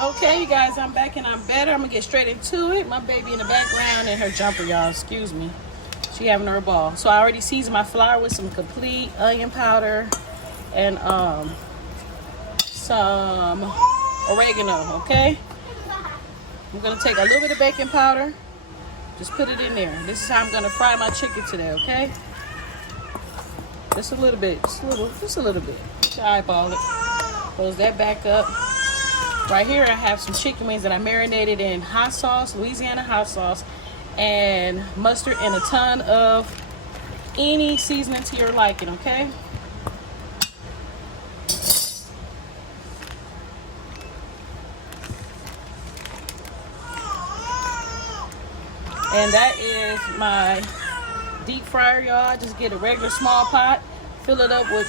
Okay, you guys, I'm back and I'm better. I'm gonna get straight into it. My baby in the background and her jumper, y'all. Excuse me. She having her ball. So I already seasoned my flour with some complete onion powder and some oregano. Okay. I'm gonna take a little bit of baking powder. Just put it in there. This is how I'm gonna fry my chicken today. Okay. Just a little bit. Just a little bit. Just eyeball it. Close that back up. Right here I have some chicken wings that I marinated in hot sauce, Louisiana hot sauce, and mustard, and a ton of any seasoning to your liking, okay? And that is my deep fryer, y'all. Just get a regular small pot, fill it up with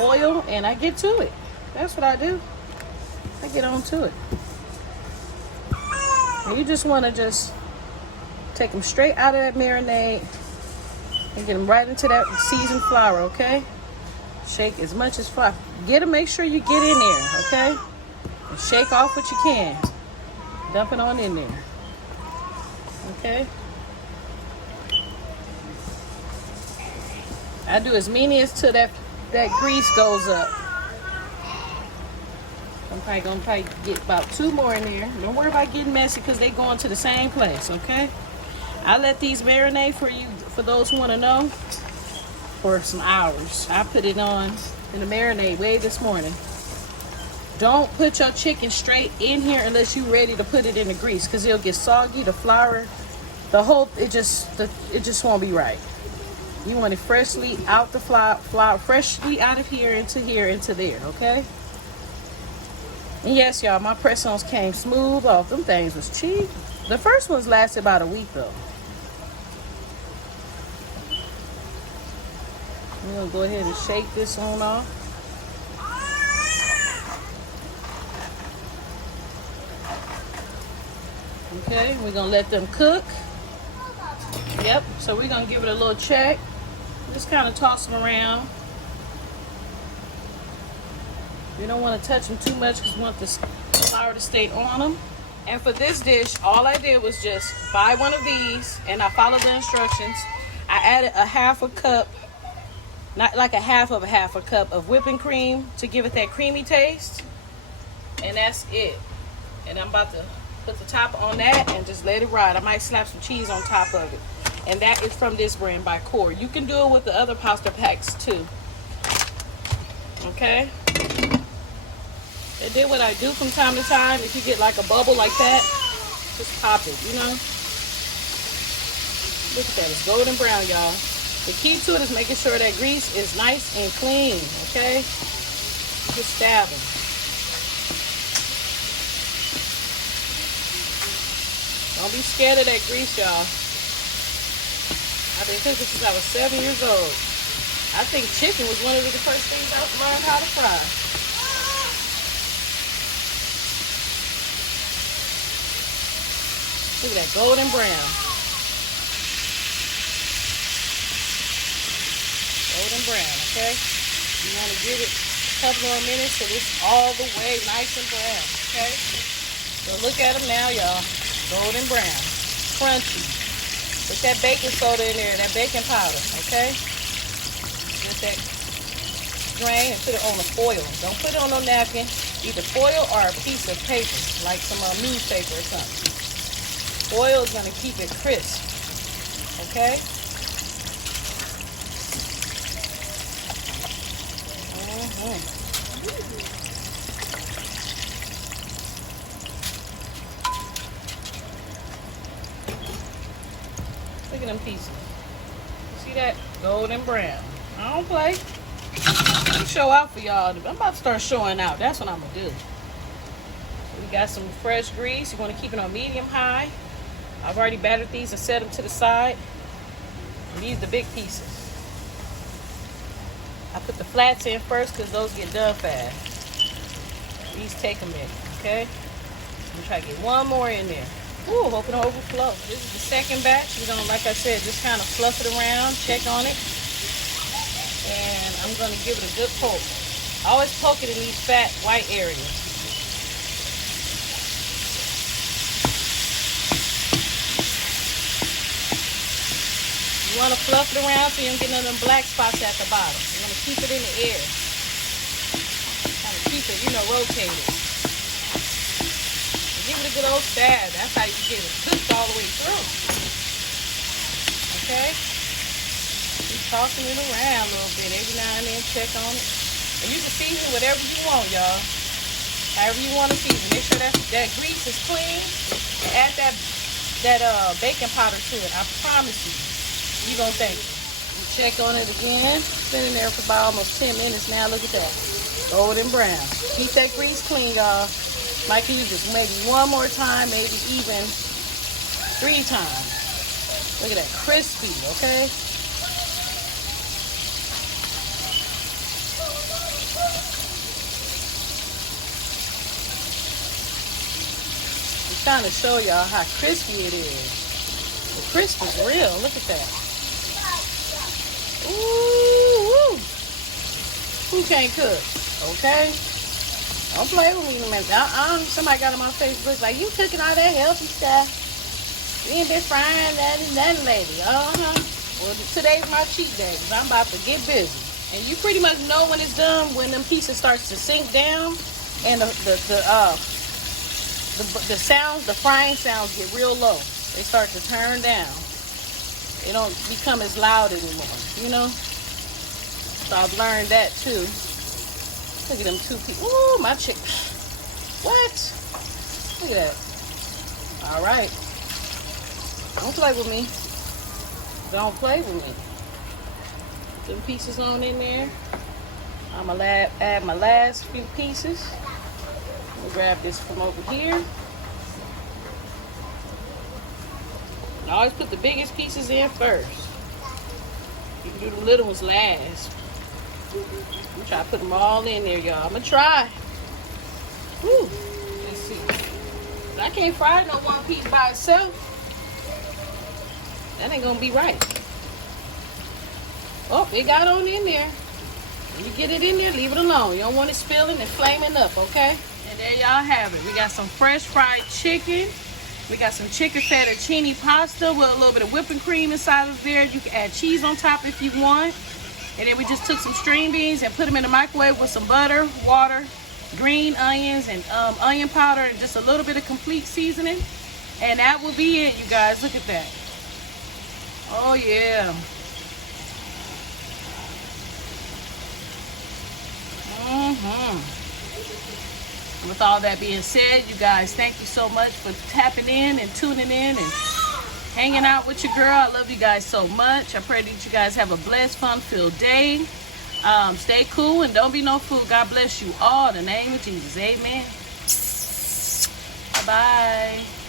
oil, and I get to it. That's what I do. I get on to it. And you just want to just take them straight out of that marinade and get them right into that seasoned flour, okay? Shake as much as flour. Make sure you get in there, okay? And shake off what you can. Dump it on in there, okay? I do as many as till that grease goes up. I'm probably get about 2 more in there. Don't worry about getting messy because they going to the same place, okay? I let these marinate for those who want to know, for some hours. I put it on in the marinade way this morning. Don't put your chicken straight in here unless you're ready to put it in the grease because it'll get soggy. The flour, it just won't be right. You want it freshly out the flour, freshly out of here into there, okay? And yes, y'all, my press-ons came smooth off. Them things was cheap. The first ones lasted about a week, though. I'm going to go ahead and shake this on off. Okay, we're going to let them cook. Yep, so we're going to give it a little check. Just kind of toss them around. You don't want to touch them too much because you want the flour to stay on them. And for this dish, all I did was just buy one of these and I followed the instructions. I added a half a cup, not like a half of a cup of whipping cream to give it that creamy taste. And that's it. And I'm about to put the top on that and just let it ride. I might slap some cheese on top of it. And that is from this brand by Core. You can do it with the other pasta packs too. Okay? And then what I do from time to time, if you get like a bubble like that, just pop it, you know? Look at that, it's golden brown, y'all. The key to it is making sure that grease is nice and clean, okay? Just stab them. Don't be scared of that grease, y'all. I've been cooking since I was 7 years old. I think chicken was one of the first things I learned how to fry. Look at that golden brown. Golden brown, okay? You want to give it a couple more minutes so it's all the way nice and brown, okay? So look at them now, y'all. Golden brown. Crunchy. Put that baking soda in there, that baking powder, okay? Get that strain and put it on the foil. Don't put it on no napkin. Either foil or a piece of paper, like some newspaper or something. Oil is going to keep it crisp, okay? Look at them pieces. See that? Golden brown. I don't play. I'm show out for y'all. I'm about to start showing out. That's what I'm going to do. So we got some fresh grease. You want to keep it on medium high. I've already battered these and set them to the side. And these are the big pieces. I put the flats in first because those get done fast. These take a minute, okay? I'm gonna try to get one more in there. Ooh, hope it don't overflow. This is the second batch. We're gonna, like I said, just kind of fluff it around, check on it. And I'm gonna give it a good poke. I always poke it in these fat white areas. You want to fluff it around so you don't get none of them black spots at the bottom. You want to keep it in the air. Kind of keep it, rotated. Give it a good old stab. That's how you get it cooked all the way through. Okay? Keep tossing it around a little bit. Every now and then, check on it. And you can season whatever you want, y'all. However you want to season. Make sure that grease is clean. And add that baking powder to it. I promise you, you're going to thank it. Check on it again. It's been in there for about almost 10 minutes now. Look at that. Golden brown. Keep that grease clean, y'all. Might use this maybe one more time, maybe even 3 times. Look at that, crispy, okay? I'm trying to show y'all how crispy it is. The crisp is real. Look at that. Ooh, who can't cook? Okay. Don't play with me, man. Somebody got on my Facebook like, you cooking all that healthy stuff. You ain't been frying that and that lady. Well, today's my cheat day because I'm about to get busy. And you pretty much know when it's done when them pieces starts to sink down and the sounds, the frying sounds get real low. They start to turn down. They don't become as loud anymore, So I've learned that too. Look at them 2 people. Ooh, my chick. What? Look at that. All right. Don't play with me. Don't play with me. Put them pieces on in there. I'm going to add my last few pieces. We'll grab this from over here. I always put the biggest pieces in first. You can do the little ones last. I'm gonna try to put them all in there, y'all. I'm gonna try. Woo. Let's see. But I can't fry no one piece by itself. That ain't gonna be right. Oh, it got on in there. When you get it in there, leave it alone. You don't want it spilling and flaming up, okay? And there y'all have it. We got some fresh fried chicken. We got some chicken fettuccine pasta with a little bit of whipping cream inside of there. You can add cheese on top if you want. And then we just took some string beans and put them in the microwave with some butter, water, green onions, and onion powder, and just a little bit of complete seasoning. And that will be it, you guys. Look at that. Oh, yeah. With all that being said, you guys, thank you so much for tapping in and tuning in and hanging out with your girl. I love you guys so much. I pray that you guys have a blessed, fun-filled day. Stay cool and don't be no fool. God bless you all in the name of Jesus. Amen. Bye-bye.